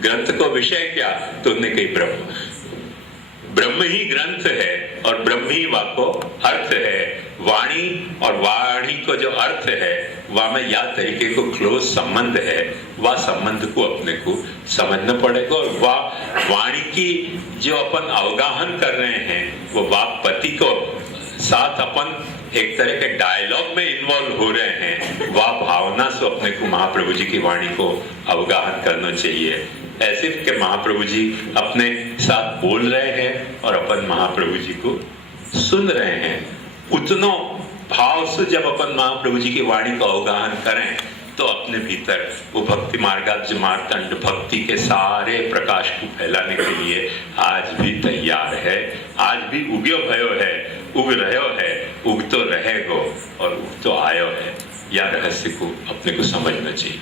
ग्रंथ को विषय क्या, तो उन्होंने कही ब्रह्म। ब्रह्म ही ग्रंथ है और ब्रह्म ही वाको अर्थ है। वाणी और वाणी को जो अर्थ है वह में या तरीके को क्लोज संबंध है, वह संबंध को अपने को समझना पड़ेगा। और वह वाणी की जो अपन अवगाहन कर रहे हैं वो वाक्पति को साथ अपन एक तरह के डायलॉग में इन्वॉल्व हो रहे हैं, वह भावना से अपने को महाप्रभु जी की वाणी को अवगाहन करना चाहिए। ऐसे कि महाप्रभु जी अपने साथ बोल रहे हैं और अपन महाप्रभु जी को सुन रहे हैं। उतनों भाव से जब अपन महाप्रभु जी की वाणी को अवगाहन करें तो अपने भीतर वो भक्ति मार्गाज मार्तंड भक्ति के सारे प्रकाश को फैलाने के लिए आज भी तैयार है, आज भी उग्यो भयो है, उग रहो है, उग तो रहेगो और उग तो आयो है। यह रहस्य को अपने को समझना चाहिए।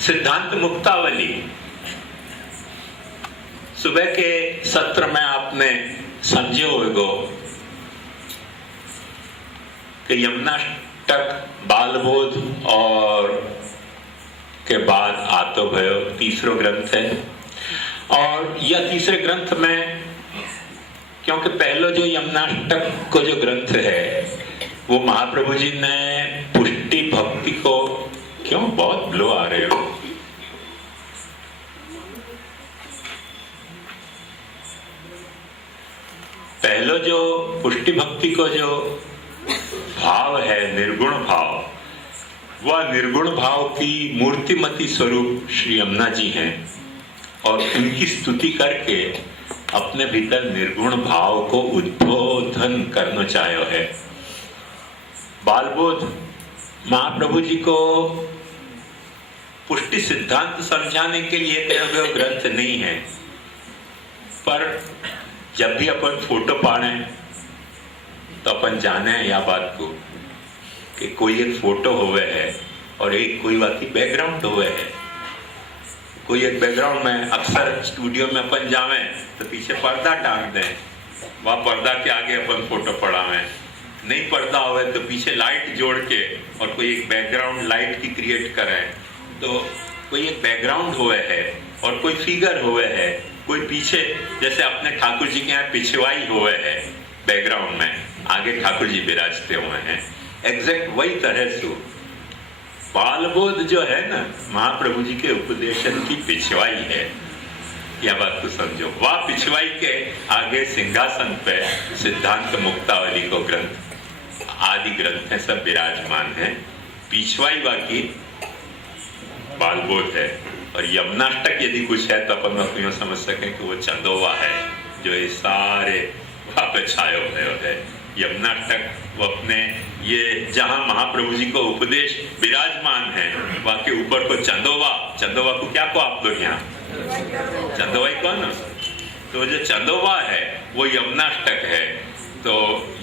सिद्धांत मुक्तावली सुबह के सत्र में आपने समझे होगो कि यमुनाष्टक, बालबोध और के बाद आतो भयो तीसरो ग्रंथ है। और यह तीसरे ग्रंथ में, क्योंकि पहले जो यमुनाष्टक को जो ग्रंथ है वो महाप्रभु जी ने पुष्टि भक्ति को, क्यों बहुत ब्लो आ रहे हो, पहले जो पुष्टि भक्ति को जो भाव है निर्गुण भाव, वह निर्गुण भाव की मूर्तिमती स्वरूप श्री यमुना जी हैं और उनकी स्तुति करके अपने भीतर निर्गुण भाव को उद्बोधन करना चाहे है। बालबोध महाप्रभु जी को पुष्टि सिद्धांत समझाने के लिए कोई ग्रंथ नहीं है, पर जब भी अपन फोटो पाड़े तो अपन जाने या बात को कि कोई एक फोटो हुए है और एक कोई बाकी बैकग्राउंड हुए है। कोई एक बैकग्राउंड में अक्सर स्टूडियो में अपन जावे तो पीछे पर्दा टांग दें, वह पर्दा के आगे अपन फोटो पड़ावे। नहीं पर्दा हुए तो पीछे लाइट जोड़ के और कोई एक बैकग्राउंड लाइट की क्रिएट करें, तो कोई एक बैकग्राउंड हुए है और कोई फिगर हुए है, कोई पीछे जैसे अपने ठाकुर जी के यहाँ पिछवाई हुए है बैकग्राउंड में, आगे ठाकुर जी विराजते हुए हैं। एग्जैक्ट वही तरह से बालबोध जो है ना महाप्रभु जी के उपदेशन की पिछवाई है। यह बात को समझो, वह पिछवाई के आगे सिंहासन पे सिद्धांत मुक्तावली को ग्रंथ आदि ग्रंथ है सब विराजमान है। पिछवाई बाकी बालबोध है। और यमुनाष्टक यदि कुछ है तो अपन यूं समझ सकें कि वो चंदोवा है जो ये सारे वहां पे छायो भयो है। यमुनाष्टक वो अपने ये जहां महाप्रभु जी को उपदेश विराजमान है वहां के ऊपर को चंदोवा, चंदोवा को क्या को आप लोग यहाँ चंदोवा ही कौन, तो जो चंदोवा है वो यमुनाष्टक है। तो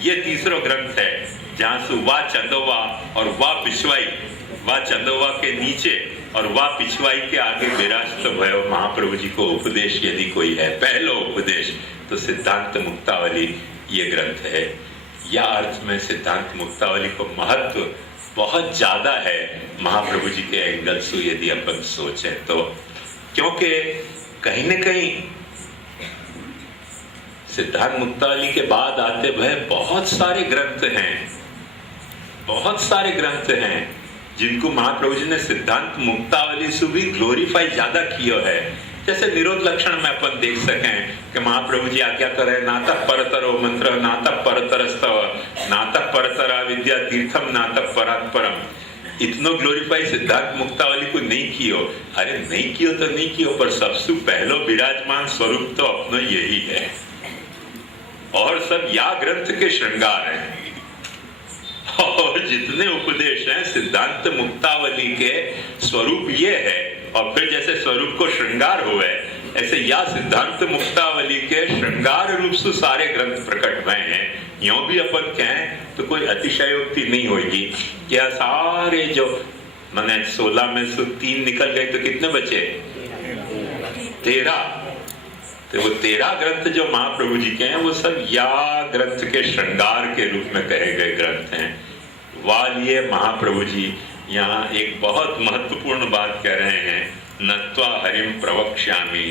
ये तीसरा ग्रंथ है जहां से वाह चंदोवा और वाह पिछवाई, वाह चंदोवा के नीचे और वाह पिछवाई के आगे विराजत भयो महाप्रभु जी को उपदेश यदि कोई है, पहला उपदेश तो सिद्धांत मुक्तावली ये ग्रंथ है। या अर्थ में सिद्धांत मुक्तावली को महत्व बहुत ज्यादा है महाप्रभु जी के एंगल से यदि अपन सोचे तो, क्योंकि कहीं न कहीं सिद्धांत मुक्तावली के बाद आते भय बहुत सारे ग्रंथ हैं, बहुत सारे ग्रंथ हैं जिनको महाप्रभु जी ने सिद्धांत मुक्तावली से भी ग्लोरीफाई ज्यादा किया है। जैसे निरोध लक्षण में अपन देख सकें कि महाप्रभु जी आज्ञा करे नातः परतरो मंत्र, नातः परतरस्तव, नातः परतरा विद्या तीर्थम, नातः परात्परम। इतनो ग्लोरीफाई सिद्धांत मुक्तावली को नहीं कियो। अरे नहीं कियो तो नहीं कियो, पर सबसे पहलो विराजमान स्वरूप तो अपना यही है और सब या ग्रंथ के श्रृंगार हैं। और जितने उपदेश हैं सिद्धांत मुक्तावली के स्वरूप ये है। और फिर जैसे स्वरूप को श्रृंगार हुए ऐसे या सिद्धांत मुक्तावली के श्रृंगार रूप से सारे ग्रंथ प्रकट हुए हैं। यूं भी अपन कहें तो कोई अतिशयोक्ति नहीं होगी। क्या सारे जो मैंने 16 में से 3 निकल गए तो कितने बचे? 13। तो वो 13 ग्रंथ जो महाप्रभु जी के हैं वो सब या ग्रंथ के श्रृंगार के रूप में कहे गए ग्रंथ हैं। वालिए महाप्रभु जी यहाँ एक बहुत महत्वपूर्ण बात कह रहे हैं नत्वा हरिम प्रवक्ष्यामि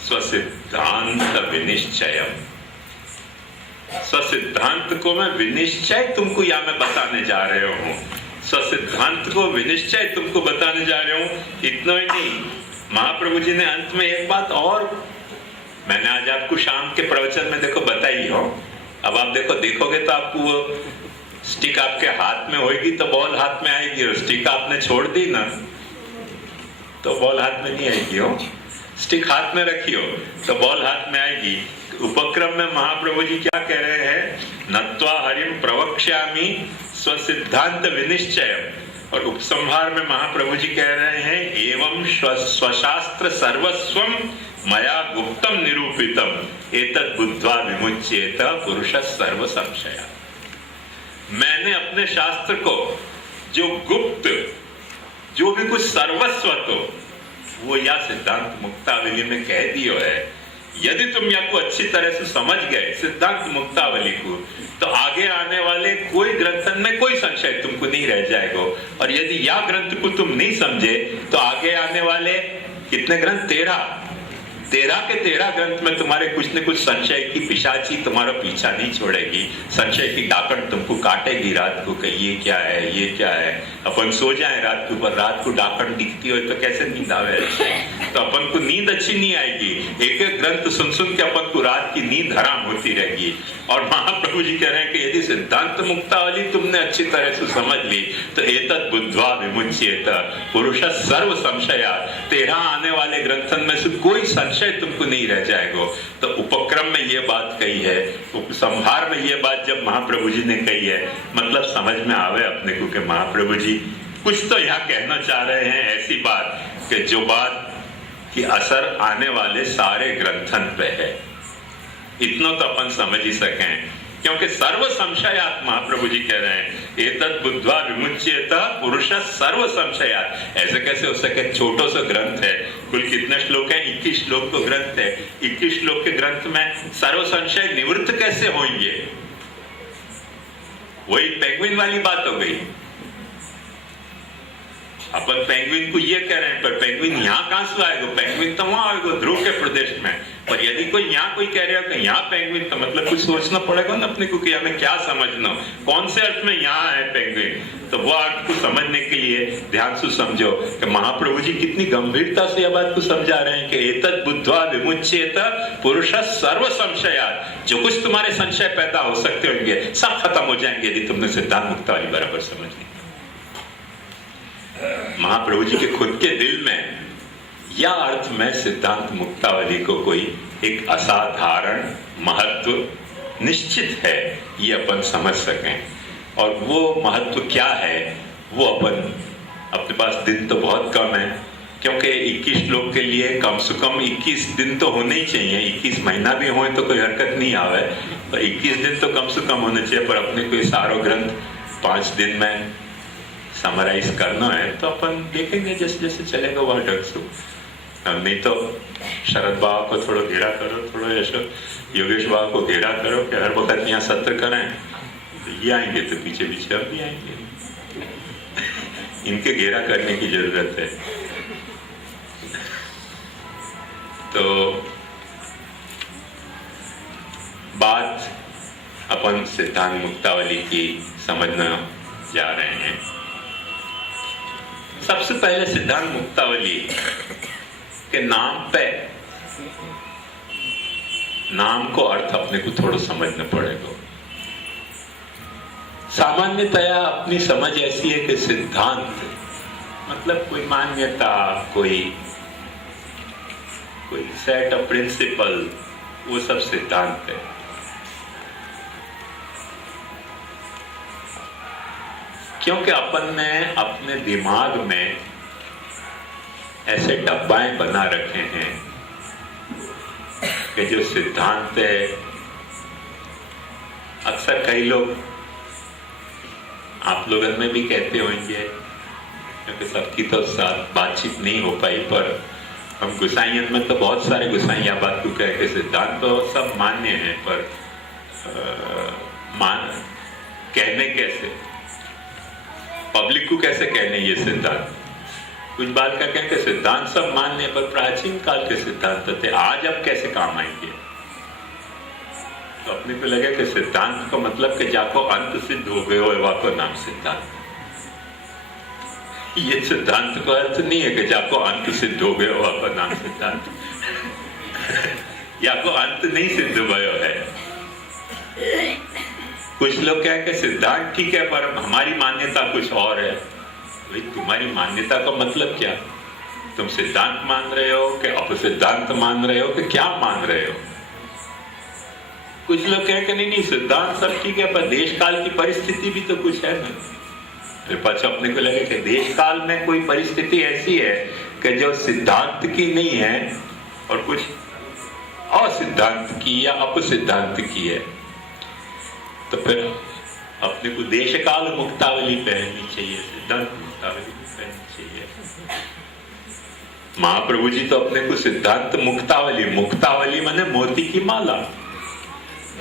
स्वसिद्धांत विनिश्चयम। स्वसिद्धांत को मैं विनिश्चय तुमको या मैं बताने जा रहे हूं, स्वसिद्धांत को विनिश्चय तुमको बताने जा रहे हूं। इतना ही नहीं, महाप्रभु जी ने अंत में एक बात और, मैंने आज आपको शाम के प्रवचन में देखो बताई हो, अब आप देखोगे तो आपको वो स्टिक आपके हाथ में होगी तो बॉल हाथ में आएगी, और स्टिक आपने छोड़ दी ना तो बॉल हाथ में नहीं आएगी। हो स्टिक हाथ में रखियो तो बॉल हाथ में आएगी। उपक्रम में महाप्रभु जी क्या कह रहे हैं, नत्वा हरिम प्रवक्ष्यामि स्वसिद्धांत विनिश्चय, और उपसंहार में महाप्रभु जी कह रहे हैं एवं स्वशास्त्र सर्वस्वम मया गुप्तम निरूपितम एतद् बुद्ध्वा विमुच्येत पुरुषः सर्व संशया। मैंने अपने शास्त्र को जो गुप्त, जो भी कुछ सर्वस्व तो वो या सिद्धांत मुक्तावली में कह दियो है। यदि तुम या को अच्छी तरह से समझ गए सिद्धांत मुक्तावली को, तो आगे आने वाले कोई ग्रंथन में कोई संशय तुमको नहीं रह जाएगा। और यदि या ग्रंथ को तुम नहीं समझे तो आगे आने वाले कितने ग्रंथ, 13 के 13 ग्रंथ में तुम्हारे कुछ न कुछ संशय की पिशाची तुम्हारा पीछा नहीं छोड़ेगी। संशय की डाकण तुमको काटेगी रात को कि ये क्या है, ये क्या है। अपन सो जाए रात के ऊपर, रात को डाकण दिखती हो तो कैसे नींद आवे, तो अपन को नींद अच्छी नहीं आएगी। एक एक ग्रंथ सुन सुन के अपन को रात की नींद हराम होती रहेगी। और महाप्रभु जी कह रहे हैं कि यदि सिद्धांत मुक्तावली तुमने अच्छी तरह से समझ ली तो एतद् बुद्ध्वा विमुच्येत पुरुषः सर्व संशया, 13 आने वाले ग्रंथन में से कोई संशय तुमको नहीं रह जाएगा। तो उपक्रम में ये बात कही है, उपसंहार में ये बात जब महाप्रभु जी ने कही है, मतलब समझ में आवे अपने को कि महाप्रभु जी कुछ तो यहाँ कहना चाह रहे हैं, ऐसी बात कि जो बात की असर आने वाले सारे ग्रंथन पे है। इतना तो अपन समझ ही सकें, क्योंकि सर्व संशयात महाप्रभु जी कह रहे हैं एतद् बुद्ध्वा विमुच्येत पुरुषः सर्व संशयात। ऐसे कैसे हो सके, छोटो सा ग्रंथ है, कुल कितने श्लोक है, 21 श्लोक का ग्रंथ है। 21 श्लोक के ग्रंथ में सर्व संशय निवृत्त कैसे होंगे? वही पेंगुइन वाली बात हो गई। अपन पेंगुइन को ये कह रहे हैं, पर पेंगुइन यहाँ कहां से आएगा? पेंगुइन तो वहां आएगा ध्रुव के प्रदेश में। पर यदि कोई यहाँ कोई कह रहा है कि यहाँ पेंगुइन, तो मतलब कुछ सोचना पड़ेगा ना अपने को कि हमें क्या समझना, कौन से अर्थ में यहाँ है पेंगुइन। तो वो अर्थ को समझने के लिए ध्यान से समझो कि महाप्रभु जी कितनी गंभीरता से यह बात को समझा रहे हैं कि एतद् बुद्ध्वा विमुच्येत पुरुषः सर्व संशयात्। जो कुछ तुम्हारे संशय पैदा हो सकते होंगे सब खत्म हो जाएंगे यदि तुमने सिद्धांत मुक्तावली बराबर समझ ली। महाप्रभु जी के खुद के दिल में या अर्थ में सिद्धांत मुक्तावली को कोई एक असाधारण महत्व निश्चित है, ये अपन समझ सकें। और वो महत्व क्या है, वो अपन, अपने पास दिन तो बहुत कम है, क्योंकि 21 श्लोक के लिए कम से कम 21 दिन तो होने ही चाहिए। 21 महीना भी हो तो कोई हरकत नहीं आवे, पर 21 दिन तो कम से कम होने चाहिए। पर अपने कोई सारो ग्रंथ 5 दिन में समराइज करना है तो अपन देखेंगे जैसे जैसे चलेगा वह ढंग से। नहीं तो शरद बाबा को थोड़ा घेरा करो, थोड़ा ऐसा योगेश बाबा को घेरा करो कि हर वक्त यहाँ सत्र करें, तो ये आएंगे तो पीछे पीछे अब भी आएंगे। इनके घेरा करने की जरूरत है। तो बात अपन सिद्धांत मुक्तावली की समझना जा रहे हैं। सबसे पहले सिद्धांत मुक्तावली के नाम पे, नाम को अर्थ अपने को थोड़ा समझना पड़ेगा। सामान्यतया अपनी समझ ऐसी है कि सिद्धांत मतलब कोई मान्यता, कोई सेट ऑफ प्रिंसिपल, वो सब सिद्धांत है। क्योंकि अपन ने अपने दिमाग में ऐसे डब्बाएं बना रखे हैं कि जो सिद्धांत है, अक्सर कई लोग, आप लोगों में भी कहते होंगे, क्योंकि सबकी तो साथ बातचीत नहीं हो पाई, पर हम गुसाइयन में तो बहुत सारे गुसाइया बात को कह के सिद्धांत तो सब मान्य है, पर कहने कैसे, पब्लिक को कैसे कहने ये सिद्धांत, कुछ बात का कहें कि सिद्धांत सब मान्य, पर प्राचीन काल के सिद्धांत थे, आज अब कैसे काम आएंगे? तो अपने को लगे कि सिद्धांत का मतलब कि जाको अंत सिद्ध हो गए हो, वाको नाम सिद्धांत। ये सिद्धांत का अर्थ नहीं है कि जाको अंत सिद्ध हो गए हो, वाको नाम सिद्धांत। या को अंत नहीं सिद्ध भयो है। कुछ लोग कह के सिद्धांत ठीक है, पर हमारी मान्यता कुछ और है। भाई तुम्हारी मान्यता का मतलब क्या? तुम सिद्धांत मान रहे हो कि अपसिद्धांत मान रहे हो कि क्या मान रहे हो? कुछ लोग कह के नहीं सिद्धांत सब ठीक है, पर देश काल की परिस्थिति भी तो कुछ है ना। फिर पाछा अपने को लगे कि देश काल में कोई परिस्थिति ऐसी है कि जो सिद्धांत की नहीं है और कुछ असिद्धांत की या अपसिद्धांत की है, तो फिर अपने को देश काल मुक्तावली पहननी चाहिए, सिद्धांत मुक्तावली पहननी चाहिए। महाप्रभु जी तो अपने को सिद्धांत मुक्तावली, मुक्तावली माने मोती की माला,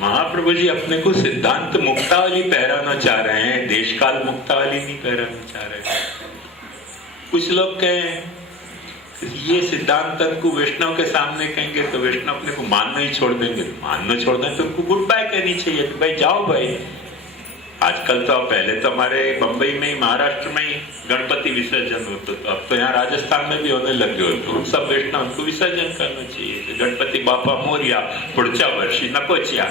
महाप्रभु जी अपने को सिद्धांत मुक्तावली पहराना चाह रहे हैं, देश काल मुक्तावली नहीं पहराना चाह रहे। कुछ लोग कहें ये सिद्धांत को वैष्णव के सामने कहेंगे तो वैष्णव अपने को मानना ही छोड़ देंगे। मानना छोड़ दें तो उनको गुड बाय कहनी चाहिए कि भाई जाओ भाई। आजकल तो पहले तो हमारे बंबई में ही, महाराष्ट्र में ही गणपति विसर्जन होता, तो अब तो यहाँ राजस्थान में भी होने लगे हो, तो सब वैष्णव उनको विसर्जन करना चाहिए। गणपति बापा मोरिया, पुढच्या वर्षी नकोचिया।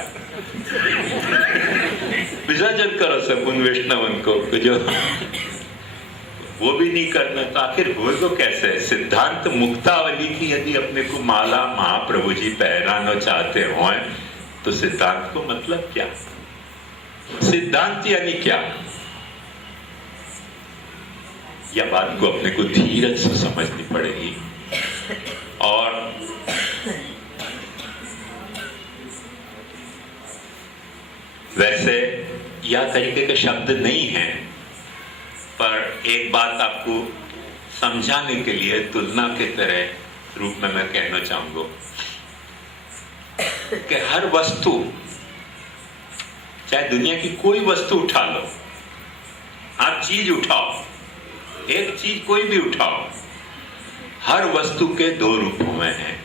विसर्जन करो सब उन वैष्णवन को, जो वो भी नहीं करना, तो आखिर होगा कैसे? सिद्धांत मुक्तावली की यदि अपने को माला महाप्रभु जी पहनाना चाहते हो तो सिद्धांत को मतलब क्या? सिद्धांत यानी क्या? यह बात को अपने को धीरज से समझनी पड़ेगी। और वैसे यह तरीके के शब्द नहीं है, पर एक बात आपको समझाने के लिए तुलना के तरह रूप में मैं कहना चाहूंगा कि हर वस्तु, चाहे दुनिया की कोई वस्तु उठा लो, आप चीज उठाओ, एक चीज कोई भी उठाओ, हर वस्तु के दो रूप हुए हैं।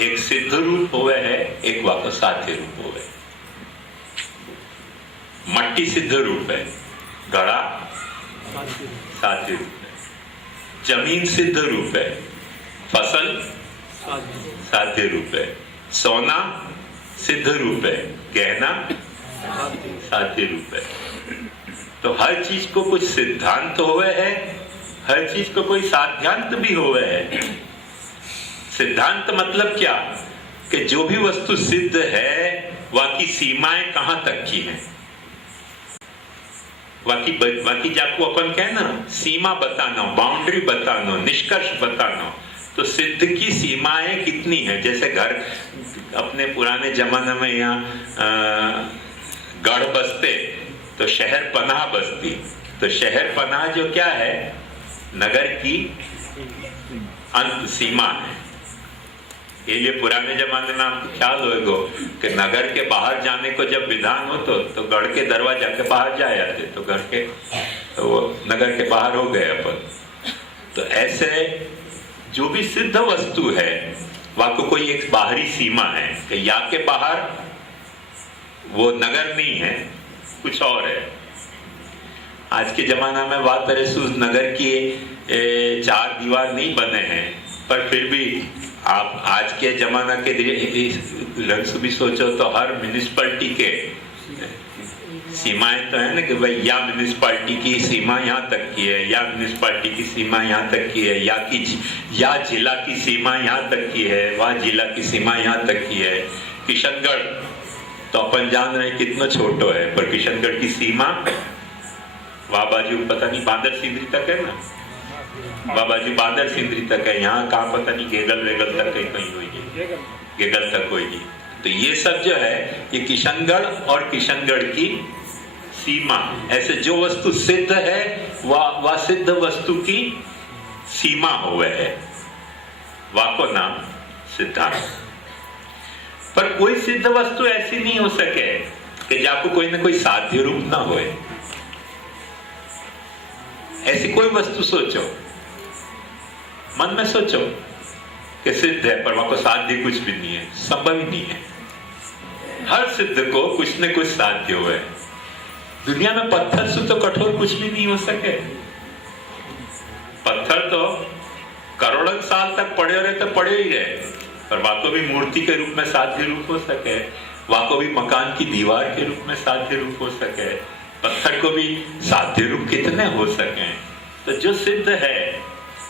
एक सिद्ध रूप हुए है, एक वापस साध्य रूप हुए। मट्टी सिद्ध रूप है, घड़ा साध्य रूप है, जमीन सिद्ध रूप है, फसल साध्य रूप है, सोना सिद्ध रूप है, गहना साध्य रूप है। तो हर चीज को कुछ सिद्धांत हुए है, हर चीज को कोई साध्यांत भी हुए है। सिद्धांत मतलब क्या कि जो भी वस्तु सिद्ध है वह की सीमाएं कहां तक की हैं, बाकी जाको अपन कहे ना सीमा बताना, बाउंड्री बताना, निष्कर्ष बताना, तो सिद्ध की सीमाएं कितनी है। जैसे घर अपने पुराने जमाने में यहाँ गढ़ बसते तो शहर पनाह बसती, तो शहर पनाह जो क्या है, नगर की अंत सीमा है। ये लिए पुराने जमाने में आपको ख्याल होगा कि नगर के बाहर जाने को जब विधान हो तो गढ़ के दरवाजा के बाहर जाए जाते, तो घर के तो वो नगर के बाहर हो गए अपन। तो ऐसे जो भी सिद्ध वस्तु है वह को कोई एक बाहरी सीमा है कि या के बाहर वो नगर नहीं है, कुछ और है। आज के जमाना में बात तरह नगर की चार दीवार नहीं बने हैं, पर फिर भी आप आज के जमाना के ढंग से भी सोचो तो हर म्यूनिसिपैलिटी के सीमाएं तो है ना कि भाई या म्यूनिसिपैलिटी की सीमा यहाँ तक की है, या म्यूनिसिपैलिटी की सीमा यहाँ तक की है, या जिला की सीमा यहाँ तक की है, वह जिला की सीमा यहाँ तक की है। किशनगढ़ तो अपन जान रहे हैं कितना छोटो है, पर किशनगढ़ की सीमा वह बाजू पता नहीं बांदर सिंदरी तक है ना, बाबा जी बादल सिंदरी तक है, यहाँ कहाँ पता नहीं गेगल वेगल तक कहीं होगी, गेगल तक होगी। तो ये सब जो है ये किशनगढ़ और किशनगढ़ की सीमा। ऐसे जो वस्तु सिद्ध है वह सिद्ध वस्तु की सीमा हुए है, वाको नाम सिद्धांत। पर कोई सिद्ध वस्तु ऐसी नहीं हो सके कि जाको कोई ना कोई साध्य रूप ना होए। ऐसी कोई वस्तु सोचो मन में सोचो कि सिद्ध है पर वहां को साध्य कुछ भी नहीं है, संभव ही नहीं है। हर सिद्ध को कुछ न कुछ साध्य हुआ है। दुनिया में पत्थर से तो कठोर कुछ भी नहीं हो सके। पत्थर तो करोड़ों साल तक पड़े रहे तो पड़े ही रहे, पर वहां को भी मूर्ति के रूप में साध्य रूप हो सके, वहां को भी मकान की दीवार के रूप में साध्य रूप हो सके, पत्थर को भी साध्य रूप कितने हो सके। तो जो सिद्ध है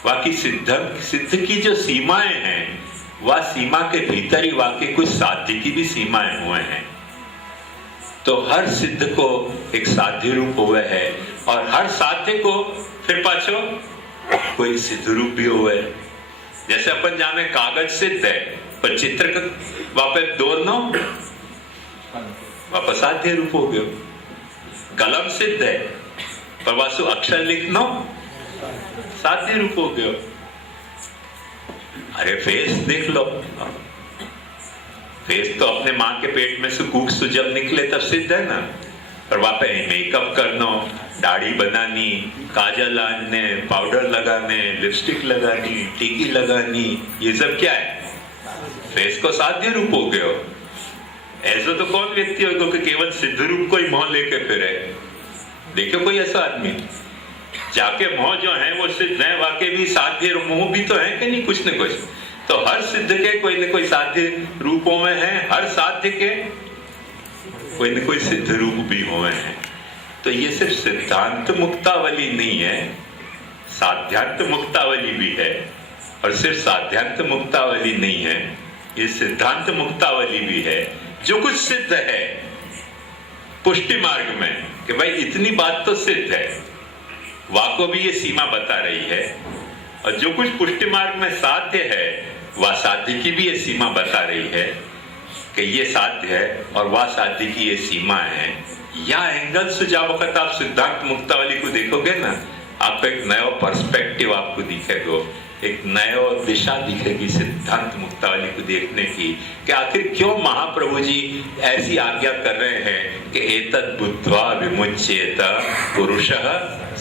वहां की सिद्ध की जो सीमाएं हैं, वह सीमा के भीतर ही वाकई कुछ साध्य की भी सीमाएं हुए हैं। तो हर सिद्ध को एक साध्य रूप हुआ है और हर साध्य को फिर पाछो कोई सिद्ध रूप भी हुआ है। जैसे अपन जाने कागज सिद्ध है पर चित्र का वापस दोनों वापस साध्य रूप हो गयो। कलम सिद्ध है पर वासु अक्षर लिखना साध्य रूप हो गयो। अरे फेस देख लो, फेस तो अपने माँ के पेट में से कूक से जब निकले तब सिद्ध है ना, पर वहां पे मेकअप करना, दाढ़ी बनानी, काजल लगाने, पाउडर लगाने, लिपस्टिक लगानी, टीकी लगानी, ये सब क्या है? फेस को साध्य रूप हो गयो। ऐसा तो कौन व्यक्ति होगा कि केवल सिद्ध रूप को ही मोह लेके फिरे? देखो कोई ऐसा आदमी जाके मोह जो है वो सिद्ध है, वाकई भी साध्य मोह भी तो है कि नहीं, कुछ न कुछ तो हर सिद्ध के कोई न कोई साध्य रूपों में है, हर साध्य के कोई न कोई सिद्ध रूप भी हुए हैं। तो ये सिर्फ सिद्धांत मुक्तावली नहीं है, साध्यांत मुक्तावली भी है। और सिर्फ साध्यांत मुक्तावली नहीं है, ये सिद्धांत मुक्तावली भी है। जो कुछ सिद्ध है पुष्टि मार्ग में कि भाई इतनी बात तो सिद्ध है, वाको भी ये सीमा बता रही है। और जो कुछ पुष्टि मार्ग में साध्य है वह साध्य की भी ये सीमा बता रही है कि ये साध्य है और वह साध्य की ये सीमा है। या एंगल से जाओ वक्त आप सिद्धांत मुक्तावली को देखोगे ना, आपको एक नया पर्सपेक्टिव आपको दिखेगा, एक नया दिशा दिखेगी सिद्धांत मुक्तावली को देखने की कि आखिर क्यों महाप्रभु जी ऐसी आज्ञा कर रहे हैं कि एतद् बुद्ध्वा विमुच्येत पुरुषः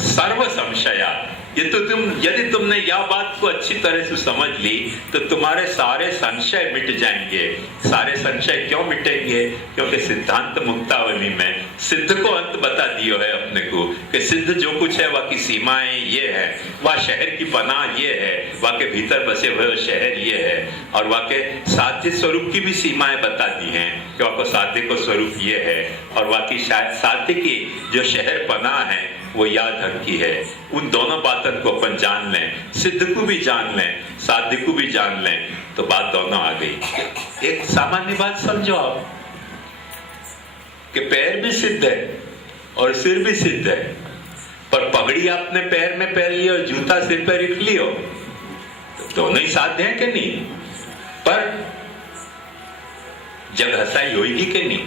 सर्व संशया। ये तो यदि तुमने यह बात को अच्छी तरह से समझ ली तो तुम्हारे सारे संशय मिट जाएंगे। सारे संशय क्यों मिटेंगे? क्योंकि सिद्धांत मुक्तावली में सिद्ध को अंत बता दियो है अपने को कि सिद्ध जो कुछ है वह की सीमाएं ये है, वह शहर की पनाह ये है, वह के भीतर बसे हुए शहर ये है, और वह के साध्य स्वरूप की भी सीमाएं बता दी हैं कि वह को साध्य को स्वरूप ये है, और वह की शायद साध्य की जो शहर पनाह है वो याद हक की है। उन दोनों बातों को अपन जान लें, सिद्ध को भी जान लें, साध्य को भी जान लें, तो बात दोनों आ गई। एक सामान्य बात समझो आप कि पैर भी सिद्ध है और सिर भी सिद्ध है, पर पगड़ी आपने पैर में पहन ली और जूता सिर पर रख लियो, तो दोनों ही साध्य हैं कि नहीं? पर जगहसाई होगी कि नहीं?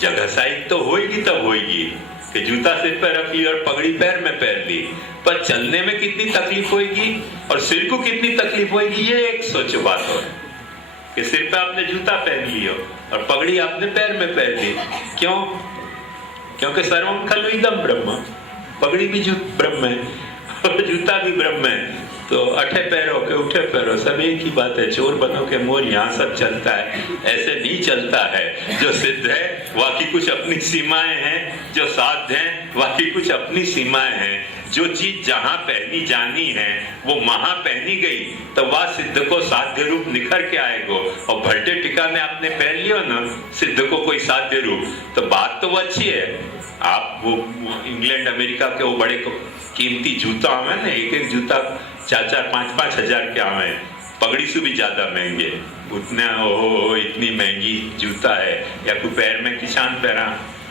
जगहसाई तो होगी, तब होगी कि जूता सिर पर रख ली और पगड़ी पैर में पहन ली, पर चलने में कितनी तकलीफ होगी और सिर को कितनी तकलीफ होगी, ये एक सोचो बात हो कि सिर पे आपने जूता पहन लियो और पगड़ी आपने पैर में पहन ली। क्यों? क्योंकि सर्वम खलु इदं ब्रह्म, पगड़ी भी ब्रह्म है और जूता भी ब्रह्म है। तो अठे पैरों के उठे पैरों सब एक ही बात है। चोर बनो के मोर, यहाँ सब चलता है, ऐसे नहीं चलता है। जो सिद्ध है वाकई कुछ अपनी सीमाएं हैं, जो साध्य है वाकई कुछ अपनी सीमाएं हैं। जो चीज जहां पहनी जानी है वो वहां पहनी गई तो वह सिद्ध को साध्य रूप निखर के आएगो। और भट्टे टिका में आपने पहन लियो ना सिद्ध को कोई साध्य रूप, तो बात तो वो अच्छी है। आप वो इंग्लैंड अमेरिका के वो बड़े कीमती जूता आवे ना, एक एक जूता 4-4, 5-5 हजार के आवे, पगड़ी से भी ज्यादा महंगे, उतने ओहो इतनी महंगी जूता है। या कोई पैर में किसान पैरा,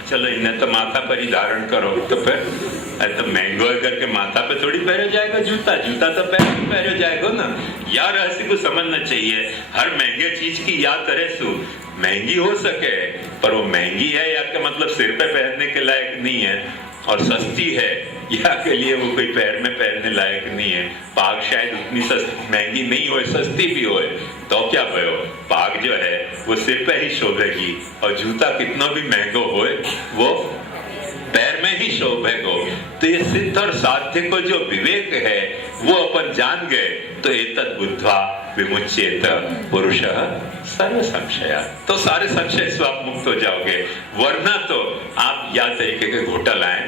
चलो इन्हें तो माथा पर ही धारण करो, तो फिर तो महंगो करके माथा पे थोड़ी पहने जाएगा जूता, जूता तो पैर में पहने जाएगा ना। या रहस्य को समझना चाहिए। हर महंगे चीज की या तरह सु महंगी हो सके, पर वो महंगी है या के मतलब सिर पे पहनने के लायक नहीं है, और सस्ती है या के लिए वो कोई पैर में पहनने लायक नहीं है। पाग शायद उतनी महंगी नहीं हो, सस्ती भी हो, तो क्या भयो, पाग जो है वो सिर पे ही शोभेगी, और जूता कितना भी महंगो हो वो पैर में ही शोभेगो। तो ये सिद्ध और साध्य को जो विवेक है वो अपन जान गए तो एतद् बुद्ध्वा विमुच्येत पुरुषः सर्व संशया, तो सारे संशय से आप मुक्त हो जाओगे। वरना तो आप या तरीके के घोटालाएं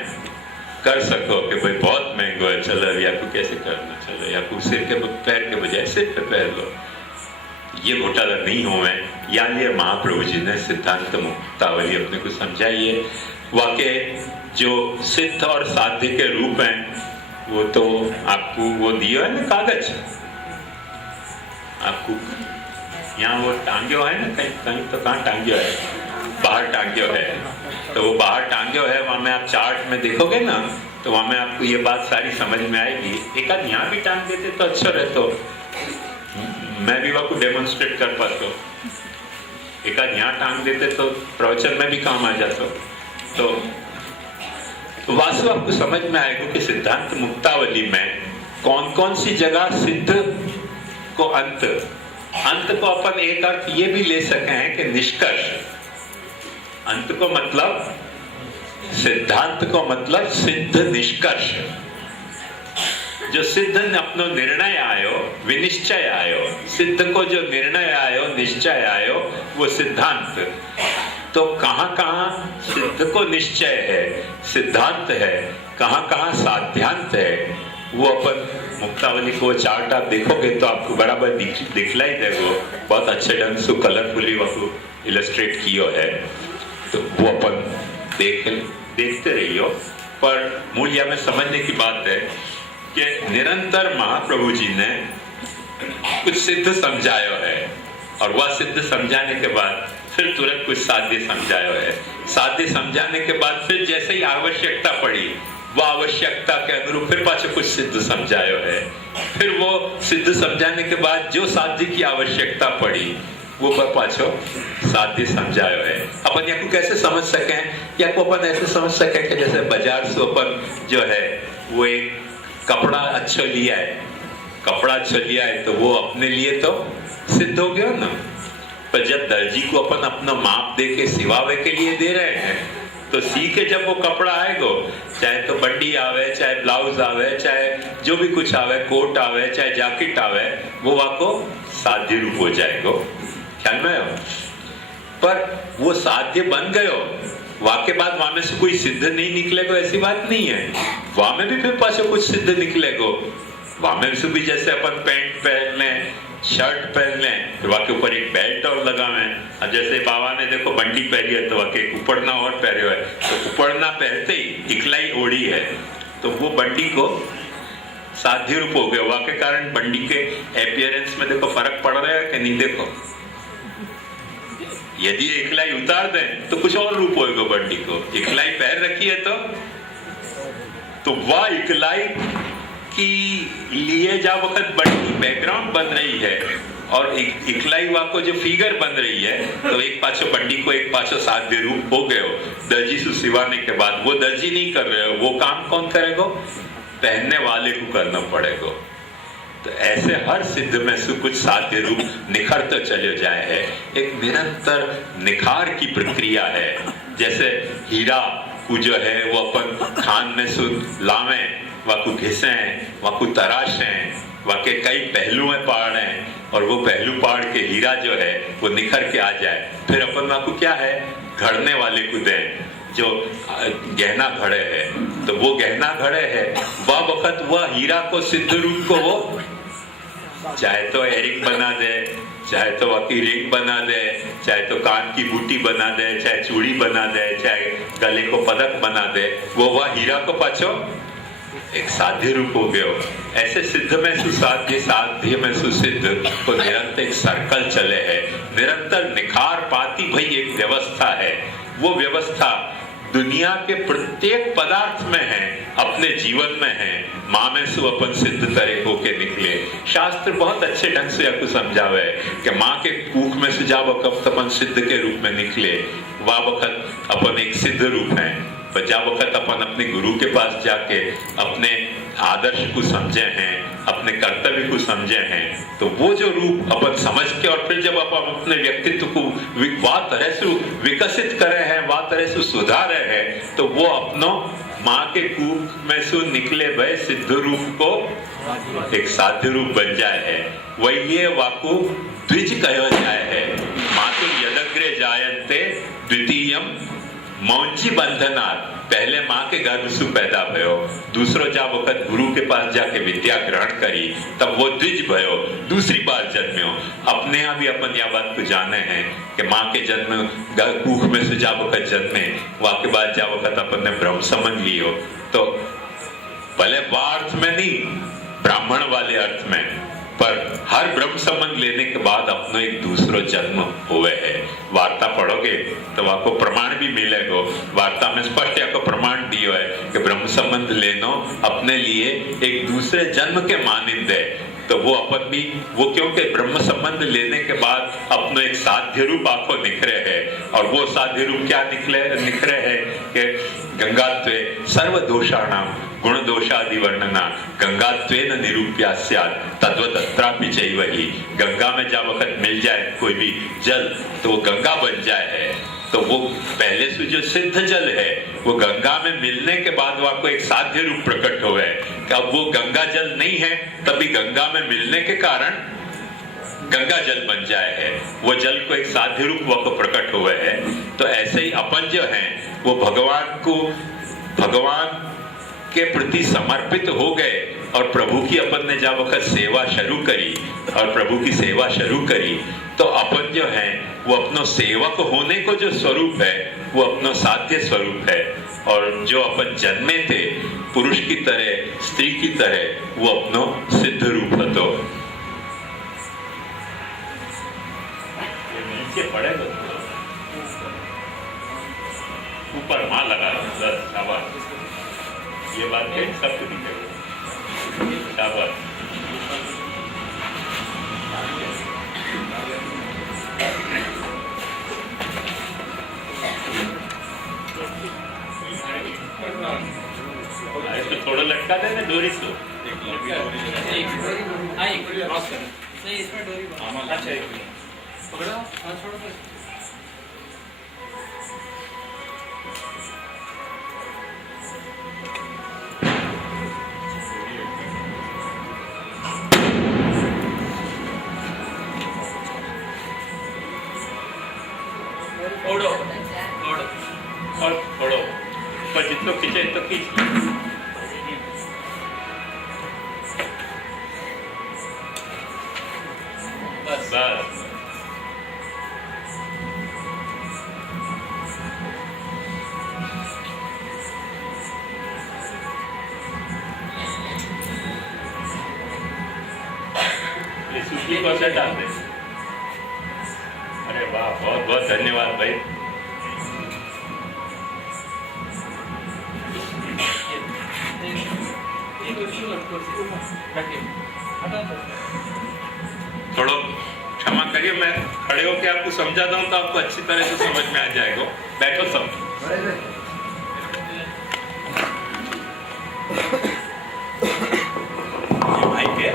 कर सको कि भाई बहुत महंगा है, चलो या को कैसे करना, चलो या को सिर के पैर के बजाय सिर पे पैर लो, ये घोटाला नहीं हो। मैं या लिए महाप्रभु जी ने सिद्धांत मुक्तावली अपने को समझाई है। वाकई जो सिद्ध और साध्य के रूप हैं वो तो आपको वो दिया है ना कागज, आपको यहाँ वो टांग्यो है ना, कहीं कहीं तो कहाँ टांग्यो है, बाहर टांग्यो है, तो वो बाहर टांग्यो है, वहां में आप चार्ट में देखोगे ना तो वहां में आपको ये बात सारी समझ में आएगी। एक आध यहाँ भी टांग देते तो अच्छा रहता, मैं भी वहाँ को डेमोन्स्ट्रेट कर पाता, एक आध यहाँ टांग देते तो प्रवचन में भी काम आ जाता। तो वास्तव आपको समझ में आएगा कि सिद्धांत मुक्तावली में कौन कौन सी जगह सिद्ध को अंत को अपन एक अर्थ ये भी ले सके हैं कि निष्कर्ष। अंत को मतलब सिद्धांत को मतलब सिद्ध निष्कर्ष, जो सिद्ध अपनो निर्णय आयो, विनिश्चय आयो, सिद्ध को जो निर्णय आयो, निश्चय आयो, वो सिद्धांत। तो कहां कहां सिद्ध को निश्चय है, सिद्धांत है, कहां कहां साध्यांत है, वो अपन मुक्तावली को चार्ट आप देखोगे तो आपको बराबर दिखलाई देगा। बहुत अच्छे ढंग से कलरफुली वो इलस्ट्रेट किया है, तो वो अपन देखते रहियो। पर मूल्य में समझने की बात है कि निरंतर महाप्रभु जी ने कुछ सिद्ध समझायो है, और वह सिद्ध समझाने के बाद फिर तुरंत कुछ साध्य समझायो है। साध्य समझाने के बाद फिर जैसे ही आवश्यकता पड़ी, वो आवश्यकता के अनुरूप फिर पाछो कुछ सिद्ध समझायो है। फिर वो सिद्ध समझाने के बाद जो साध्य की आवश्यकता पड़ी, वो पर पाछो साध्य समझायो है। अपन या को कैसे समझ सके, या को अपन ऐसे समझ सके कि जैसे बाजार से अपन जो है वो एक कपड़ा अच्छा लिया है, कपड़ा अच्छा लिया है तो वो अपने लिए तो सिद्ध हो गया ना। पर जब दर्जी को अपन अपना माप दे के सिवावे के लिए दे रहे हैं, तो सी के जब वो कपड़ा आएगा, चाहे तो बंडी आवे, चाहे ब्लाउज आवे, चाहे जो भी कुछ आवे, कोट आवे, चाहे जैकेट आवे, वो वाको साध्य रूप हो जाएगा। ख्याल में हो? पर वो साध्य बन गयो, वहां के बाद वहां में से कोई सिद्ध नहीं निकलेगा, ऐसी बात नहीं है। वहां में भी फिर पास कुछ सिद्ध निकलेगा। वहां में से भी जैसे अपन पैंट पहन लें, शर्ट पहन लें, तो वहां के ऊपर एक बेल्ट और लगावें। अब जैसे बाबा ने देखो बंडी पहनी है तो वहां के उपड़ना और पहने है, तो उपड़ना पहनते ही इकलाई ओढ़ी है, तो वो बंडी को साध्य रूप हो गया। वहां के कारण बंडी के अपीयरेंस में देखो फर्क पड़ रहा है कि नहीं? देखो, यदि इकलाई उतार दें तो कुछ और रूप होगा बंडी को, इकलाई पहन रखी है तो वह इकलाई की लिए जा वक्त बंडी बैकग्राउंड बन रही है, और इकलाई वा को जो फिगर बन रही है, तो एक पाछो बंडी को एक पाछो साध्य रूप हो गए हो। दर्जी से सिवाने के बाद वो दर्जी नहीं कर रहे हो, वो काम कौन करेगा? पहनने वाले को करना पड़ेगा। तो ऐसे हर सिद्ध में से कुछ साध्य रूप निखरते चले जाए है। एक निरंतर निखार की प्रक्रिया है। जैसे हीरा को जो है वो अपन खान में से लावे, वाकु घिसे, वाकु तराशे, वाके कई पहलू में पाड़ हैं, और वो पहलू पाड़ के हीरा जो है वो निखर के आ जाए। फिर अपन वाकु क्या है, घड़ने वाले को दें, जो गहना घड़े है, तो वो गहना घड़े है, वह वक्त वह हीरा को सिद्ध रूप को वो चाहे तो एरिंग बना दे, चाहे तो वाकई रिंग बना दे, चाहे तो कान की बूटी बना दे, चाहे चूड़ी बना दे, चाहे गले को पदक बना दे, वो वह हीरा को पाछो एक साध्य रूप हो गया। ऐसे सिद्ध में सुसाध्य, साध्य में सुसिद्ध को निरंतर एक सर्कल चले है। निरंतर निखार पाती भाई एक व्यवस्था है। वो व्यवस्था दुनिया के प्रत्येक पदार्थ में है, अपने जीवन में है। माँ में सु अपन सिद्ध तरह होके निकले। शास्त्र बहुत अच्छे ढंग से आपको समझावे कि माँ के कुख में से जब अपन सिद्ध के रूप में निकले, वह वक्त अपन एक सिद्ध रूप है। पर जब वक्त अपन अपने गुरु के पास जाके अपने आदर्श को समझे हैं, अपने कर्तव्य को समझे हैं, तो वो जो रूप अपन समझ के, और फिर जब अपन अपने व्यक्तित्व को वाह तरह से विकसित करे हैं, वाह तरह से सुधारे हैं, तो वो अपनो माँ के कूप में से निकले भय सिद्ध रूप को एक साध्य रूप बन जाए है, वही वाको द्विज कहो जाए है। मातु यदग्रे जायन्ते द्वितीयम मौंची बंधनात्, पहले माँ के गर्भ से पैदा भयो, दूसरो जा वक्त गुरु के पास जाके विद्या ग्रहण करी, तब वो द्विज भयो, दूसरी बार जन्म्यो। अपने यहाँ भी अपन यह बात को जाने हैं कि माँ के जन्म कुख में से जा वक्त जन्मे, वहां के बाद जा वक्त अपन ने ब्रह्म समझ लियो, तो भले अर्थ में नहीं, ब्राह्मण वाले अर्थ में, पर हर ब्रह्म संबंध लेने के बाद अपनो एक दूसरो जन्म हुए है। वार्ता पढ़ोगे तो आपको प्रमाण भी मिलेगा। वार्ता में स्पष्ट आपको प्रमाण दियो है कि ब्रह्म संबंध लेनो अपने लिए एक दूसरे जन्म के मानिंदे। तो वो अपन भी वो क्योंकि ब्रह्म संबंध लेने के बाद अपनो एक साध्य रूप आपको निखरे है, और वो साध्य रूप क्या निखरे है कि गंगात्वे सर्व दोषाणाम गुण दोषादि वर्णना गंगात्वेन निरूप्या स्यात् तद्वदत्रापि चैवहि। गंगा में जब वक्त मिल जाए कोई भी जल तो वो गंगा बन जाए है। तो वो पहले से जो सिद्ध जल है वो गंगा में मिलने के बाद वो आपको एक साध्य रूप प्रकट हुआ है। अब वो गंगा जल नहीं है, तभी गंगा में मिलने के कारण गंगा जल बन जाए है। वो जल को एक साध्य रूप वो प्रकट हुए है। तो ऐसे ही अपन जो है वो भगवान के प्रति समर्पित हो गए, और प्रभु की अपन ने जब वक्त सेवा शुरू करी और प्रभु की सेवा शुरू करी, तो अपन जो है वो अपनो सेवक होने को जो स्वरूप है वो अपनो साध्य स्वरूप है। और जो अपन जन्मे थे पुरुष की तरह स्त्री की तरह वो अपनो सिद्ध रूप हतो। नीचे पड़ेगा ऊपर मां लगा शाबाश, ये बात है सबको दिखेगा शाबाश। इसको थोड़ा लटका देना डोरी से, छोड़ो पर जितना खींचे तो खींच। बस बस ये सूखी को से डाल दे। अरे वाह, बहुत बहुत धन्यवाद भाई। थोड़ा क्षमा करिए, मैं खड़े होकर आपको समझाता हूँ तो आपको अच्छी तरह से समझ में आ जाएगा। बैठो सब। भाई के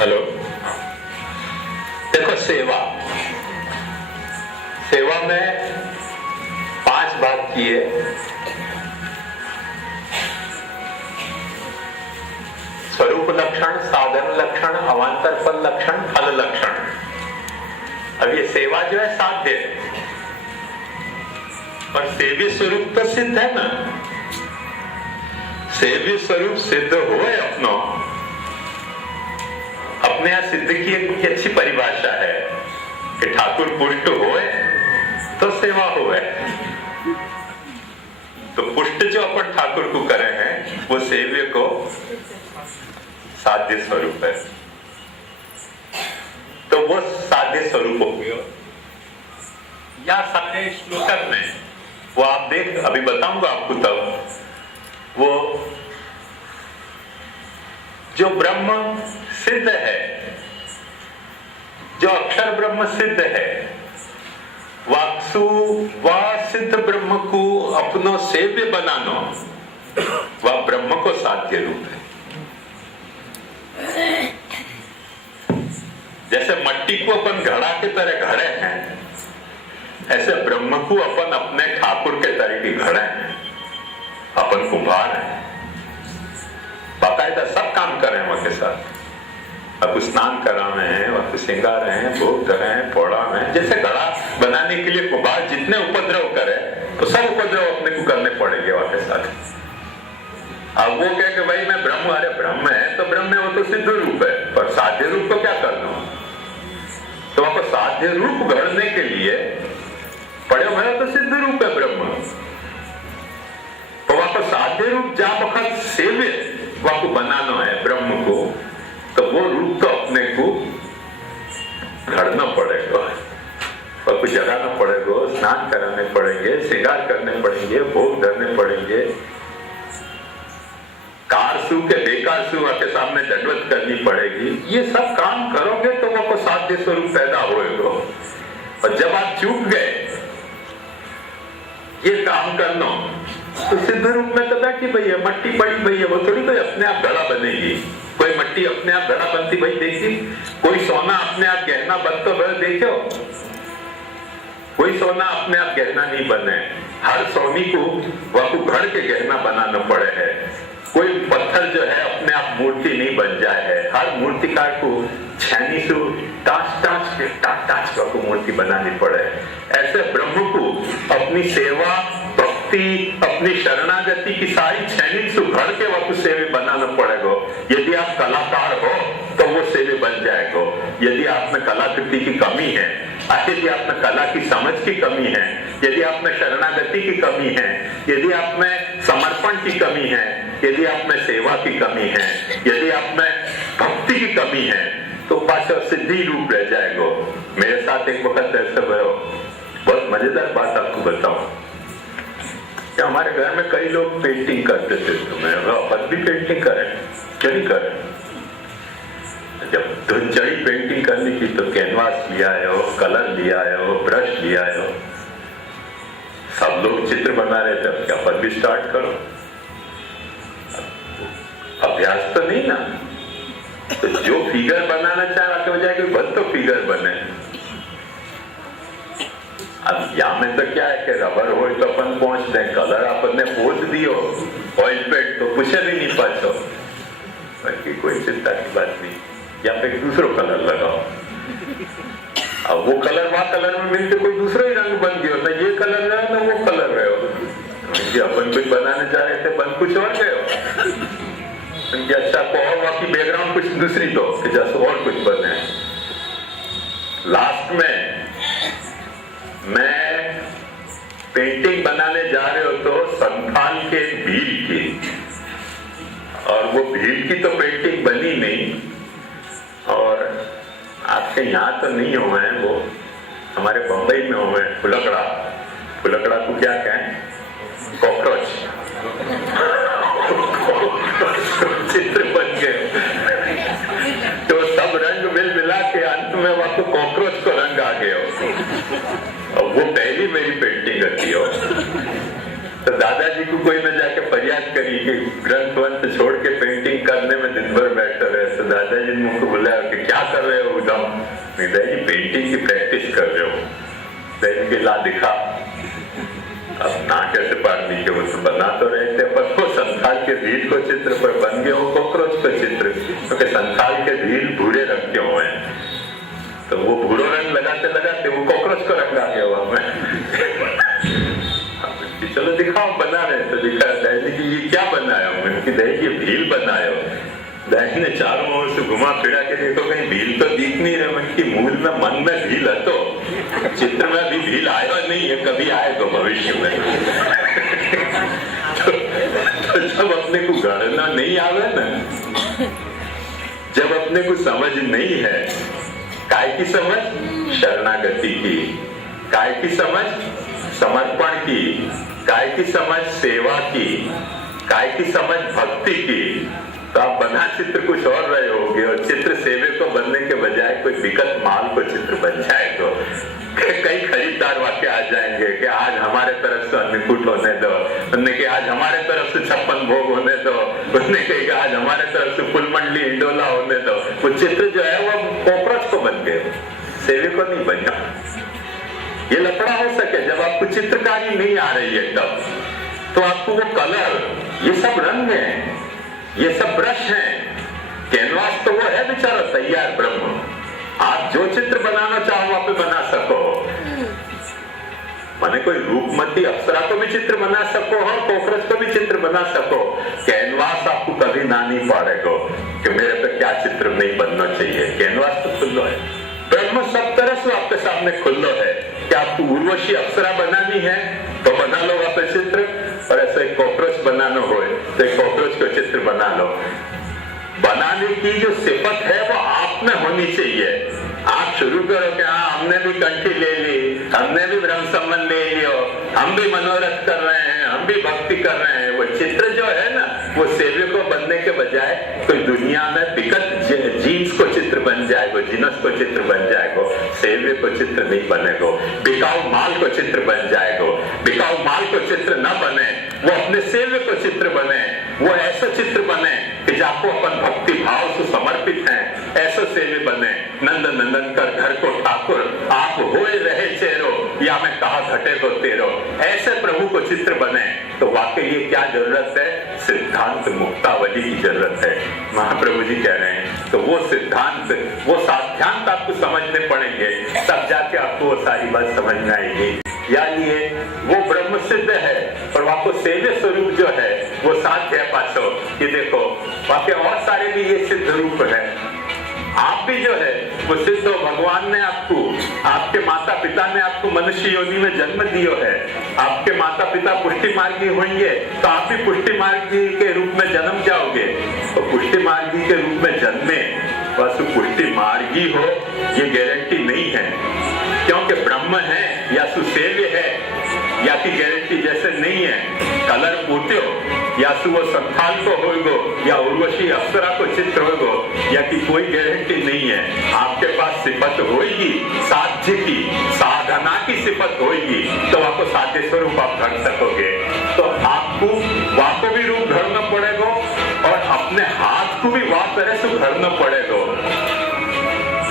हेलो, देखो सेवा में 5 बात की है। स्वरूप लक्षण, साधन लक्षण, अवांतर फल लक्षण, फल लक्षण। अब ये सेवा जो है साध्य है, पर सेवी स्वरूप तो सिद्ध है ना। सेवी स्वरूप सिद्ध होए अपने यहाँ सिद्ध की एक अच्छी परिभाषा है कि ठाकुर पुष्ट होए तो सेवा होए। तो पुष्ट जो अपन ठाकुर को करे हैं वो सेव्य को साध्य स्वरूप है। तो वो साध्य स्वरूप हो गया। या सारे श्लोकन में वो आप देख, अभी बताऊंगा आपको तब, वो जो ब्रह्म सिद्ध है, जो अक्षर ब्रह्म सिद्ध है, वाक्सु व सिद्ध ब्रह्म को अपनो सेव्य बनानो वह ब्रह्म को साध्य रूप है। जैसे मट्टी को अपन घड़ा के तरह घड़े हैं, ऐसे ब्रह्म को अपन अपने ठाकुर के तरह की घड़े हैं, अपन कुम्हार हैं, बाकायदा सब काम कर रहे हैं वहां के साथ। अब स्नान करा रहे हैं, वह श्रृंगार रहे हैं, भोग धरे हैं, फोड़ा रहे हैं। जैसे घड़ा बनाने के लिए कुम्हार जितने उपद्रव करे तो सब उपद्रव अपने को करने पड़ेंगे वहां के साथ। अब वो कहे कि भाई मैं ब्रह्म, अरे ब्रह्म है तो ब्रह्म है, वो तो सिद्ध रूप है, पर साध्य रूप को क्या करना? तो वहां पर साध्य रूप गढ़ने के लिए पड़े हुए तो सिद्ध रूप है ब्रह्म, तो वहां पर साध्य रूप जा वक्त सेव्य वहां को बनाना है ब्रह्म को, तो वो रूप तो अपने को घड़ना पड़ेगा, और कुछ जगाना पड़ेगा, स्नान कराने पड़ेंगे, श्रृंगार करने पड़ेंगे, भोग धरने पड़ेंगे, कारसू के बेकारसू के सामने दंडवत करनी पड़ेगी। ये सब काम करोगे तो वो साध्य स्वरूप पैदा होएगा। और जब आप चूक गए ये काम करना, तो सिद्ध रूप में तो बैठी भई है, मट्टी पड़ी भई है, वो थोड़ी कोई अपने आप घड़ा बनेगी। कोई मट्टी अपने आप घड़ा बनती भाई देखी? कोई सोना अपने आप गहना बनता भर देखो? कोई सोना अपने आप गहना नहीं बने, हर सोनी को वह घड़ के गहना बनाना पड़े है। कोई पत्थर जो है अपने आप मूर्ति नहीं बन जाए है, हर मूर्तिकार को छेनी से टाच को मूर्ति बनानी पड़े। ऐसे ब्रह्म को अपनी सेवा, भक्ति, अपनी शरणागति की सारी छेनी से घड़ के वह सेवे बनाना पड़ेगा। यदि आप कलाकार हो तो वो सेवे बन जाएगा। यदि आप में कलाकृति की कमी है, यदि आप में कला की समझ की कमी है, यदि आप में शरणागति की कमी है, यदि आप में समर्पण की कमी है, यदि आप में सेवा की कमी है, यदि आप में भक्ति की कमी है, तो पास सिद्धि रूप रह जाएगा। मेरे साथ एक वक्त ऐसा हुआ, बहुत मजेदार बात आपको बताऊं कि हमारे घर में कई लोग पेंटिंग करते थे, तो मैं अपन भी पेंटिंग करें, क्यों नहीं करें। जब धुनचड़ी पेंटिंग करनी थी तो कैनवास लिया आयो, कलर लिया आयो, ब्रश लिया आयो, सब लोग चित्र बना रहे थे, क्या अपन भी स्टार्ट करो। अभ्यास तो नहीं ना, तो जो फिगर बनाना चाहे आपके बजाय कोई बस तो फिगर बने। अब यहाँ में तो क्या है कि रबर हो तो अपन पहुंच दें, कलर अपन ने पोत दियो ऑयल पेंट तो पूछे भी नहीं पाछो, बाकी कोई चिंता की बात नहीं, या फिर दूसरा कलर लगाओ। अब वो कलर वहां कलर में मिलते कोई दूसरा ही रंग बन गया, ना ये कलर रहे ना वो कलर रहे हो। अपन कुछ बनाने जा रहे थे, बन कुछ और गए हो। अच्छा को और वहां की बैकग्राउंड कुछ दूसरी दो कि जैसे और कुछ बने। लास्ट में मैं पेंटिंग बनाने जा रहे हो तो संथाल के भील की, और वो भील की तो पेंटिंग बनी नहीं, और आपके यहाँ तो नहीं हुए हैं, वो हमारे बंबई में हुए हैं। फुलकड़ा, फुलकड़ा को क्या कहें? कॉकरोच। चित्र बन गए, तो सब रंग मिल मिला के अंत में वहां तो कॉकरोच को रंग आ गया। और वो पहली मेरी पेंटिंग होती हो, तो दादाजी को कोई न जाके फरियाद करी कि ग्रंथ वंथ छोड़ के पेंटिंग करने में दिन भर बैठे रहे। तो दादाजी ने मुझको बुलाया कि क्या कर रहे हो उधम? दादाजी पेंटिंग की प्रैक्टिस कर रहे हो। दादाजी के ला दिखा, अब ना कैसे पारनी के वो तो बना तो रहे थे, पर वो संथाल के भील को चित्र पर बन गए वो कॉकरोच का चित्र, क्योंकि संथाल के भील भूरे रंग के हुए हैं, तो वो भूरा रंग लगाते लगाते वो कॉकरोच का रंग आ गया हुआ में। चलो दिखाओ, बना रहे तो दिखा दादी कि ये क्या बनाया, मैंने दादी ये भील बनाया। दादी ने चारों ओर से घुमा फिरा के देखो कहीं भील तो दिख नहीं रहे। मन की मूल में मन में भील है, तो चित्र में भी भील आया नहीं है, कभी आएगा भविष्य में। तो जब अपने को गणना नहीं आवे ना, जब अपने को समझ नहीं है, काय की समझ? शरणागति की। काय की समझ? समर्पण की। काय की समझ? सेवा की। काय की समझ? भक्ति की। तो आप बना चित्र कुछ और रहे होगे, और चित्र सेवे को बनने के बजाय कोई विकट माल को चित्र बन जाए तो कई खरीदार वाक्य आ जाएंगे कि आज हमारे तरफ से अन्नकूट होने दो, उन्होंने कि आज हमारे तरफ से 56 भोग होने दो, उन्होंने कही कि आज हमारे तरफ से फुल मंडली इंडोला होने दो। वो चित्र जो है वो कॉकरोच को बन गए, सेवे को नहीं बना। ये लफड़ा हो सके जब आपको चित्रकारी नहीं आ रही है तब, तो आपको वो कलर, ये सब रंग है, ये सब ब्रश है, कैनवास तो वो है बेचारा तैयार ब्रह्म। आप जो चित्र बनाना चाहो वहां पे बना सको, माने कोई रूपमती अप्सरा को भी चित्र बना सको हो, कॉकरोच को भी चित्र बना सको। कैनवास आपको कभी ना नहीं पड़ेगा कि मेरे पे क्या चित्र नहीं बनना चाहिए। कैनवास तो खुल्लो है, ब्रह्म सब तरह से आपके सामने खुल्लो है कि आपको उर्वशी अप्सरा बनानी है तो बना लो वहां पे चित्र, और ऐसे कॉकरोच बनाना हो तो एक कॉकरोच का चित्र बना लो। बनाने की जो सिफत है वो आप में होनी चाहिए। आप शुरू करो कि हाँ हमने भी कंठी ले ली, हमने भी ब्रह्म संबंध ले लियो, हम भी मनोरथ कर रहे हैं, हम भी भक्ति कर रहे हैं। वो चित्र जो है ना वो सेव्य को बनने के बजाय कोई दुनिया में बिकट जीन्स को चित्र बन जाएगा, जीनस को चित्र बन जाएगा, सेव्य को चित्र नहीं बनेगा। बिकाऊ माल को चित्र बन जाएगा, बिकाऊ माल को चित्र न बने, वो अपने सेव्य को चित्र बने, वो ऐसा चित्र बने कि जाको अपन भक्ति भाव से समर्पित हैं, ऐसा सेव्य बने। नंद नंदन कर घर को ठाकुर आप होए रहे चेरो, या मैं कहा घटे को तेरो, ऐसे प्रभु को चित्र बने। तो वाकई ये क्या जरूरत है? सिद्धांत मुक्तावली की जरूरत है। महाप्रभु जी कह रहे हैं तो वो सिद्धांत, वो साध्यांत आपको समझने पड़ेंगे, तब जाके आपको वो सारी बात समझ में आएगी। यानी वो ब्रह्म सिद्ध है और वहां को सेव्य स्वरूप जो है वो साध्य है। पाछो ये देखो बाकी और सारे भी ये सिद्ध रूप है। आप भी जो है वो सिद्ध हो, भगवान ने आपको, आपके माता पिता ने आपको मनुष्य योनि में जन्म दियो है। आपके माता पिता पुष्टि मार्गी होंगे तो आप भी पुष्टि मार्गी के रूप में जन्म जाओगे। तो पुष्टि मार्गी के रूप में जन्मे बस पुष्टि मार्गी हो ये गारंटी नहीं है, क्योंकि ब्रह्म है या सुसेव्य है या की गारंटी जैसे नहीं है। कलर पूते हो या सु वो संथाल को होगो या उर्वशी अप्सरा को चित्र होगो या की कोई गारंटी नहीं है। आपके पास सिफत होगी साध्य की, साधना की सिफत होगी तो आपको साध्य स्वरूप आप धर सकोगे। तो आपको वहां को भी रूप धरना पड़ेगा और अपने हाथ को भी वहां तरह से धरना पड़ेगा।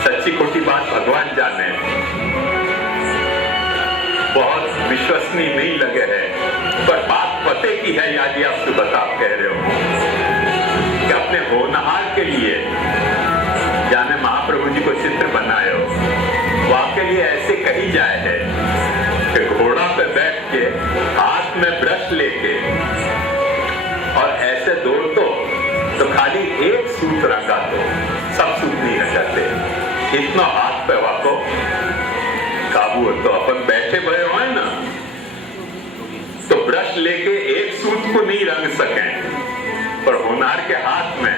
सच्ची खोटी बात भगवान जाने, बहुत विश्वसनीय नहीं लगे है पर बात पते की है। याद आपसे बता कह रहे हो कि अपने होनहार के लिए जाने महाप्रभु जी को चित्र बनाए हो, वाके लिए ऐसे कही जाए है कि घोड़ा पे बैठ के हाथ में ब्रश लेके और ऐसे दौड़ तो खाली एक सूत रंगा दो, सब सूत नहीं रंगाते, इतना हाथ पे वाको काबू हो। तो अपन बैठे भरे हो ना तो ब्रश लेके एक सूत को नहीं रंग सके, पर होनहार के हाथ में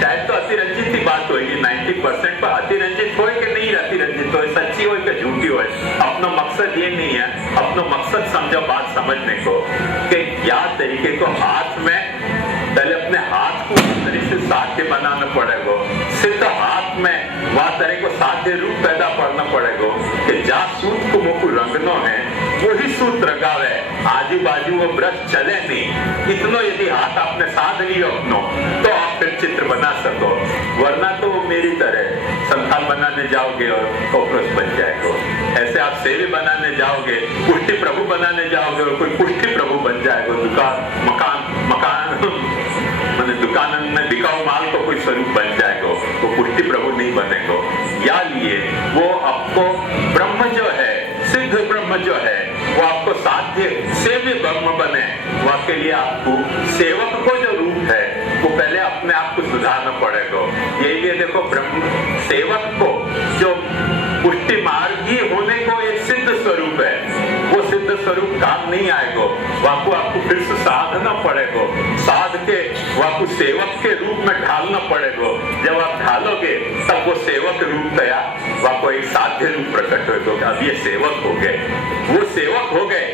शायद तो अतिरंजित ही बात होगी 90% पर अतिरंजित हो कि नहीं अतिरंजित हो, सच्ची हो कि झूठी हो। अपना मकसद ये नहीं है, अपना मकसद समझो बात समझने को कि क्या तरीके को हाथ में पहले अपने हाथ को तरीके से साध्य बनाना पड़ेगा। सिद्ध हाथ में वह तरह को साध्य रूप पैदा करना पड़ेगा कि जहाँ सूत को मुख रंगनो है वही सूत रंगावे, आजू बाजू वो ब्रश चले नहीं। इतनो यदि हाथ आपने साध लियो अपनो तो आप फिर चित्र बना सको, वरना तो मेरी तरह संथाल बनाने जाओगे और कॉकरोच बन जाएगा। ऐसे आप सेवी बनाने जाओगे, पुष्टि प्रभु बनाने जाओगे और कोई पुष्टि प्रभु बन जाएगा। मैंने दुकान में बिकाऊ माल को कोई स्वरूप बन जाएगा, वो पुष्टि प्रभु नहीं बनेगा। या लिए वो आपको ब्रह्म जो है, सिद्ध ब्रह्म जो है वो आपको साध्य सेव्य ब्रह्म बने, वह के लिए आपको सेवक को जो रूप है वो पहले अपने आप को सुधारना पड़ेगा। यही लिए देखो ब्रह्म सेवक को जो पुष्टि मार्गी होने को एक सिद्ध स्वरूप है, वो सिद्ध स्वरूप काम नहीं आएगा, वहां को आपको फिर से साधना पड़ेगा। साध के वहां को सेवक के रूप में ढालना पड़ेगा। जब आप ढालोगे तब वो सेवक रूप गया, वहां को एक साध्य रूप प्रकट होगा। अब ये सेवक हो गए, वो सेवक हो गए,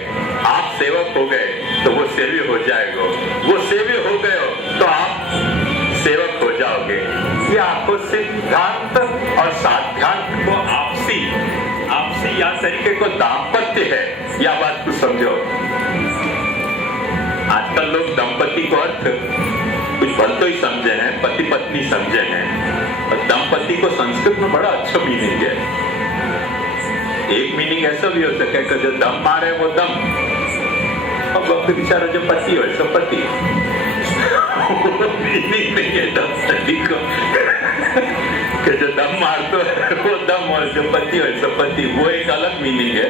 आप सेवक हो गए तो वो सेव्य हो जाएगा। वो सेव्य हो गए तो आप सेवक हो जाओगे। ये आपको सिद्धांत और साध्यांत को आपसी याद तरीके को दाम्पत्य है, यह बात को समझो। आजकल लोग दंपति को अर्थ कुछ भलतो ही समझे हैं, पति पत्नी समझे हैं, और दंपति को संस्कृत में बड़ा अच्छा मीनिंग है। एक मीनिंग ऐसा भी हो सके कि जो दम मारे वो दम, और वक्त बेचारा जो पति हो सो पति, मीनिंग नहीं है दंपति को कि जो दम मारते है वो दम, और जो पति हो सो पति, वो एक अलग मीनिंग है,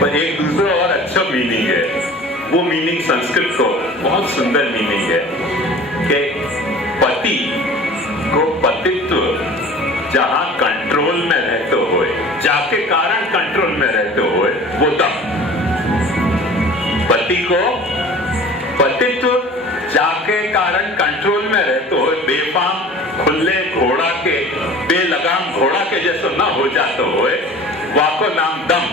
पर एक दूसरा और अच्छा मीनिंग है। वो मीनिंग संस्कृत को बहुत सुंदर मीनिंग है कि पति को पतित्व जहां कंट्रोल में रहते हुए, जाके कारण कंट्रोल में रहते हुए, वो दम। पति को पतित्व जाके कारण कंट्रोल में रहते हुए बेफाम खुले घोड़ा के, बेलगाम घोड़ा के जैसे न हो जाते हुए, वाको नाम दम।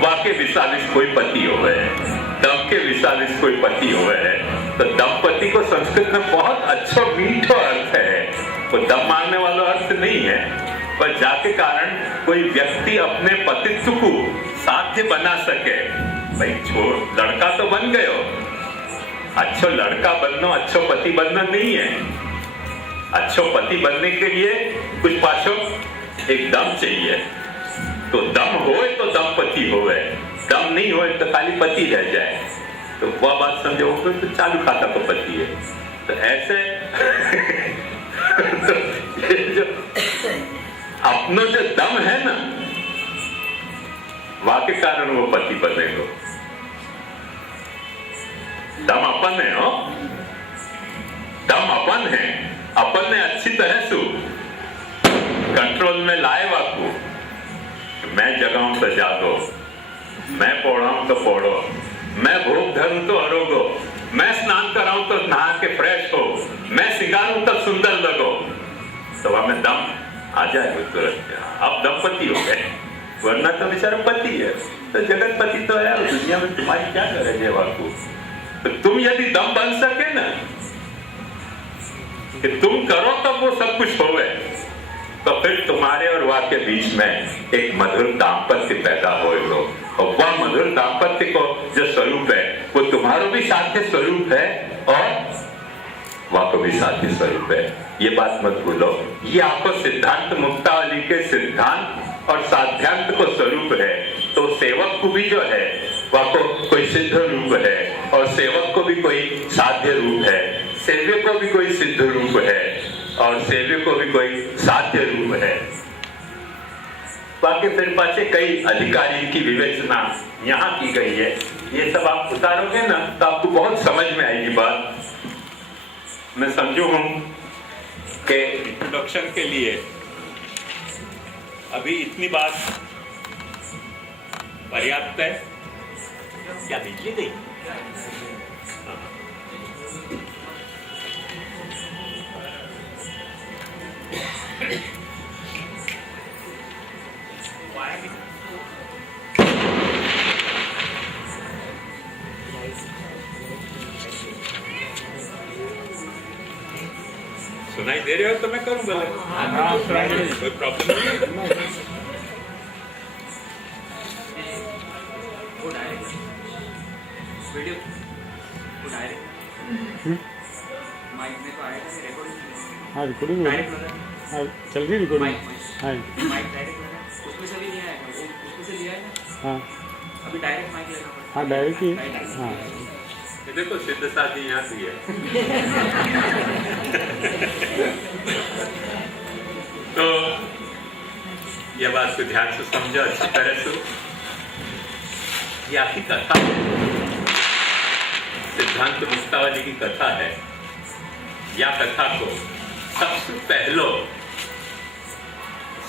वाके विशालिस कोई पति हो गए, दम के विशालिस कोई पति हो गए। तो दंपति को संस्कृत में बहुत अच्छा मीठा अर्थ है, वो दम मारने वाला अर्थ नहीं है, पर जाके कारण कोई व्यक्ति अपने पतित्व को साध्य बना सके। भाई छोड़, लड़का तो बन गए हो, अच्छा लड़का बनना अच्छा पति बनना नहीं है। अच्छा पति बनने के लिए कुछ पाछो एक दम चाहिए, तो दम होए तो दंपति होए, दम नहीं होए तो खाली पति रह जाए, तो वह बात समझो, तो चालू खाता तो पति है। तो ऐसे जो अपनो जो दम है ना, वाके कारण वो पति बनेगा। दम अपन है, हो दम अपन है, अपन ने अच्छी तरह से कंट्रोल में लाए वाकू। मैं जगाऊं तो जागो, मैं पौड़ाऊं तो पौड़ो, मैं भोग धरूं तो अरोगो, मैं स्नान कराऊं तो नहा के फ्रेश हो, मैं सिंगारूं तो सुंदर लगो। तो वहां में दम आ जाए तुरंत, अब दंपति हो गए, वरना तो बेचारा पति है। तो जगत पति तो यार दुनिया में तुम्हारी क्या गरज है वाकू। तो तुम यदि दम बन सके ना कि तुम करो तब वो सब कुछ हो गए, तो फिर तुम्हारे और वह के बीच में एक मधुर दाम्पत्य पैदा होएगा। और वह मधुर दाम्पत्य को जो स्वरूप है वो तुम्हारो भी साध्य स्वरूप है और वह को भी साध्य स्वरूप है। ये बात मत भूलो। ये आपको सिद्धांत मुक्तावली के सिद्धांत और साध्यांत को स्वरूप है। तो सेवक को भी जो है वह को कोई सिद्ध रूप है और सेवक को भी कोई साध्य रूप है, सेव्य को भी कोई सिद्ध रूप है और सेव्य को भी कोई साध्य रूप है। बाकी फिर पाचे कई अधिकारी की विवेचना यहाँ की गई है। ये सब आप उतारोगे ना तो आपको बहुत समझ में आएगी बात। मैं समझू हूं कि इंट्रोडक्शन के लिए अभी इतनी बात पर्याप्त है। क्या बिजली नहीं? सुनाई दे रहे हो तो मैं करूं भले, कोई प्रॉब्लम नहीं है। वीडियो वो डायरेक्ट माइक में तो आएगा, रिकॉर्डिंग। हाँ रिकॉर्डिंग हो रही है, हाँ चल रही रिकॉर्डिंग। हाँ माइक डायरेक्ट लगा, उसमें से भी नहीं आएगा, उसमें से लिया है ना। हाँ अभी डायरेक्ट माइक लगा। हाँ डायरेक्ट ही। हाँ ये देखो सिद्ध साथी यहाँ भी है। तो यह बात को ध्यान से समझो अच्छी तरह से। यह आपकी कथा है, सिद्धांत मुक्तावली की कथा है। या कथा को सबसे पहलो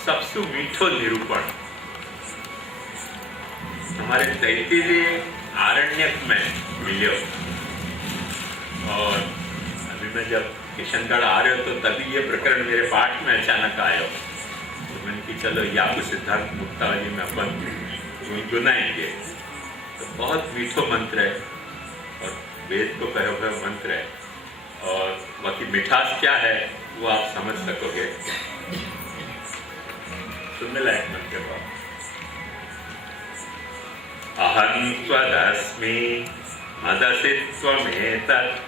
सबसे मीठो निरूपण हमारे तैतीय आरण्यक में मिलो। और अभी मैं जब किशनगढ़ आ रहे हो तो तभी ये प्रकरण मेरे पाठ में अचानक आयो। तो मैंने कि चलो या कुछ सिद्धांत मुक्तावली में अपन गुनगुनाएंगे। तो बहुत मीठो मंत्र है और वेद को कहे हुए मंत्र है और बाकी मिठास क्या है वो आप समझ सकोगे। सुनने लायक मंत्र है। अहं त्वदस्मि मदसि त्वमेतत्।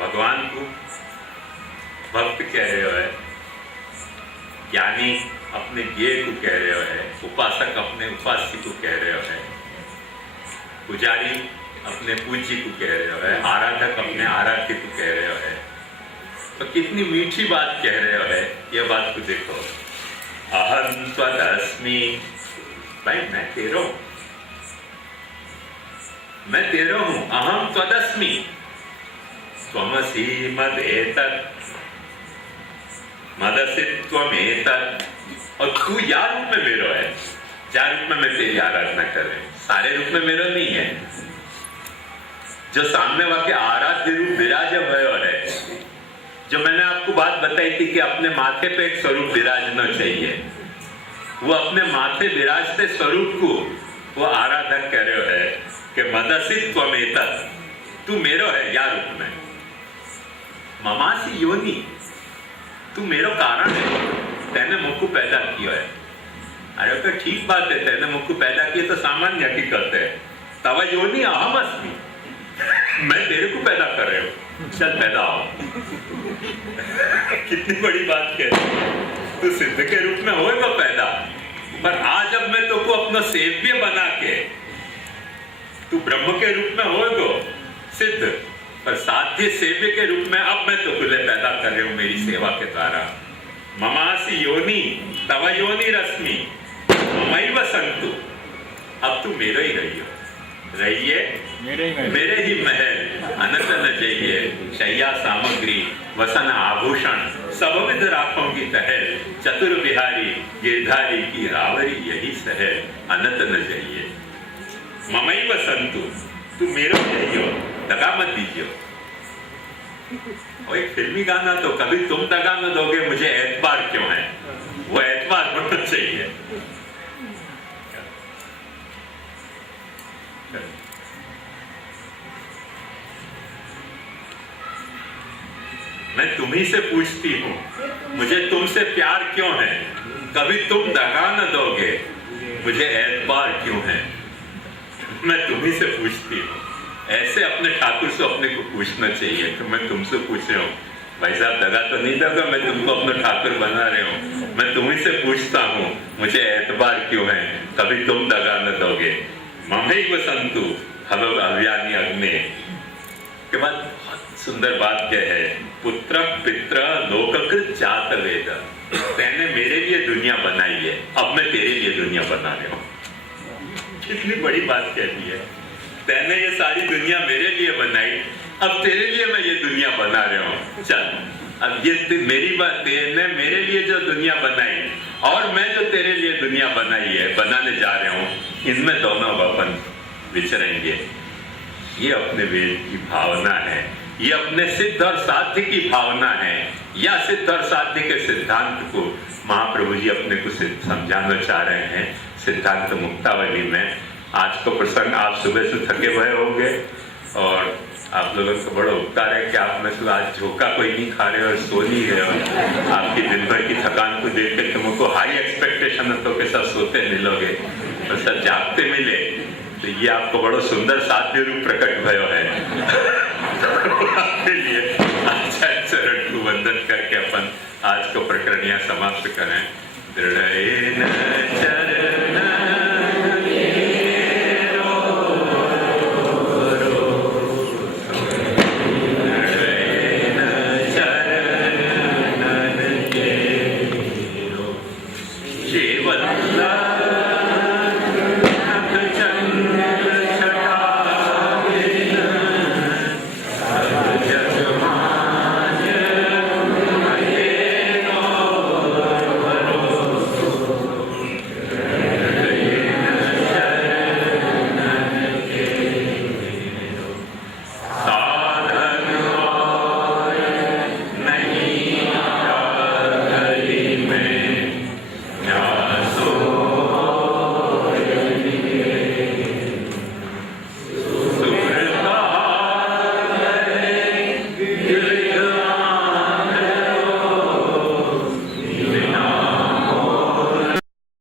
भगवान को भक्त कह रहे हो है, ज्ञानी अपने ज्ञेय को कह रहे हो है, उपासक अपने उपास्य को कह रहे हो है, पुजारी अपने पूज्य को कह रहे हो है, आराधक अपने आराध्य को कह रहे हो है। तो कितनी मीठी बात कह रहे हो है, ये बात को देखो। अहं त्वदस्मि, भाई मैं तेरा हूं, मैं तेरा हूं। अहं त्वदस्मि त्वमसि मदेतत् मदसि त्वमेतत्। और तू या रूप में मेरो है, क्या रूप में मैं तेरी आराधना कर रही हूं, सारे रूप में मेरो नहीं है। जो सामने वाके आराध्य रूप विराज भयो है, जो मैंने आपको बात बताई थी कि अपने माथे पे एक स्वरूप विराजना चाहिए, वो अपने माथे विराजते स्वरूप को वो आराधक कह रहे हो है कि मदसि त्वमेतत्, तू मेरो है या रूप में। ममासी योनि, तू मेरो कारण है, तैने मुझको पैदा किया है। अरे तो ठीक बात है, तैने मुझको पैदा किया तो सामान्य हकीकत है। तव योनि अहम अस्मि, मैं तेरे को पैदा कर रहे हो, चल पैदा हो। कितनी बड़ी बात कह रही है। तू सिद्ध के रूप में होएगा पैदा, पर आज अब मैं तुमको अपना सेव्य बना के, तू ब्रह्म के रूप में होएगा सिद्ध, पर साध्य सेव्य के रूप में अब मैं तुझे पैदा कर रही हूं मेरी सेवा के द्वारा। ममासी योनि तव योनि रश्मि ममैव संतु, अब तू मेरा ही रहियो, रहिए मेरे ही महल। अनंत न जाइए, शैया सामग्री वसन आभूषण सब विध राखों की तहल। चतुर बिहारी गिरधारी की रावरी यही सहल, अनंत न जाइए। ममैव संतु, तू मेरा रहियो, दगा मत दीजिए। और एक फिल्मी गाना तो कभी तुम दगा न दोगे मुझे एतबार क्यों है, वो एतबार होना चाहिए। मैं तुम्ही से पूछती हूँ, मुझे तुमसे प्यार क्यों है, कभी तुम दगा न दोगे मुझे एतबार क्यों है। मैं तुम्ही से पूछती हूँ, ऐसे अपने ठाकुर से अपने को पूछना चाहिए कि मैं तुमसे पूछ रहा हूँ, भाई साहब दगा तो नहीं दोगे, मैं तुमको अपना ठाकुर बना रहे हूँ। मैं तुम्ही से पूछता हूँ मुझे एतबार क्यों है, कभी तुम दगा न दोगे। ममैव संतु हलो अव्यानि अग्ने। के बाद बहुत सुंदर बात क्या है, पुत्र पित्र लोककृत जात वेद। तैने मेरे लिए दुनिया बनाई है, अब मैं तेरे लिए दुनिया बना रहा हूँ। कितनी बड़ी बात कहती है, तैने ये सारी दुनिया मेरे लिए बनाई, अब तेरे लिए मैं ये दुनिया बना रहा हूँ। चल अब ये मेरी बात, तेने मेरे लिए जो दुनिया बनाई और मैं जो तेरे लिए दुनिया बनाई है, बनाने जा रहा हूँ, इनमें दोनों अपन विचरेंगे। ये अपने वेद की भावना है, ये अपने सिद्ध और साध्य की भावना है, या सिद्ध और साध्य के सिद्धांत को महाप्रभु जी अपने को समझाना चाह रहे हैं सिद्धांत मुक्तावली में। आज का प्रसंग आप सुबह से थके हुए होंगे और आप लोगों को बड़ा उपकार है कि आप में से आज झोंका कोई नहीं खा रहे और सो नहीं रहे हो। आपकी दिन भर की थकान को देख के तुमको हाई एक्सपेक्टेशन है तो के साथ सोते मिलोगे और सब जागते मिले, तो ये आपको बड़ा सुंदर साध्य रूप प्रकट भयो है। आपके लिए आचार्य चरण को वंदन करके अपन आज को प्रकरण यहाँ समाप्त करें। दृढ़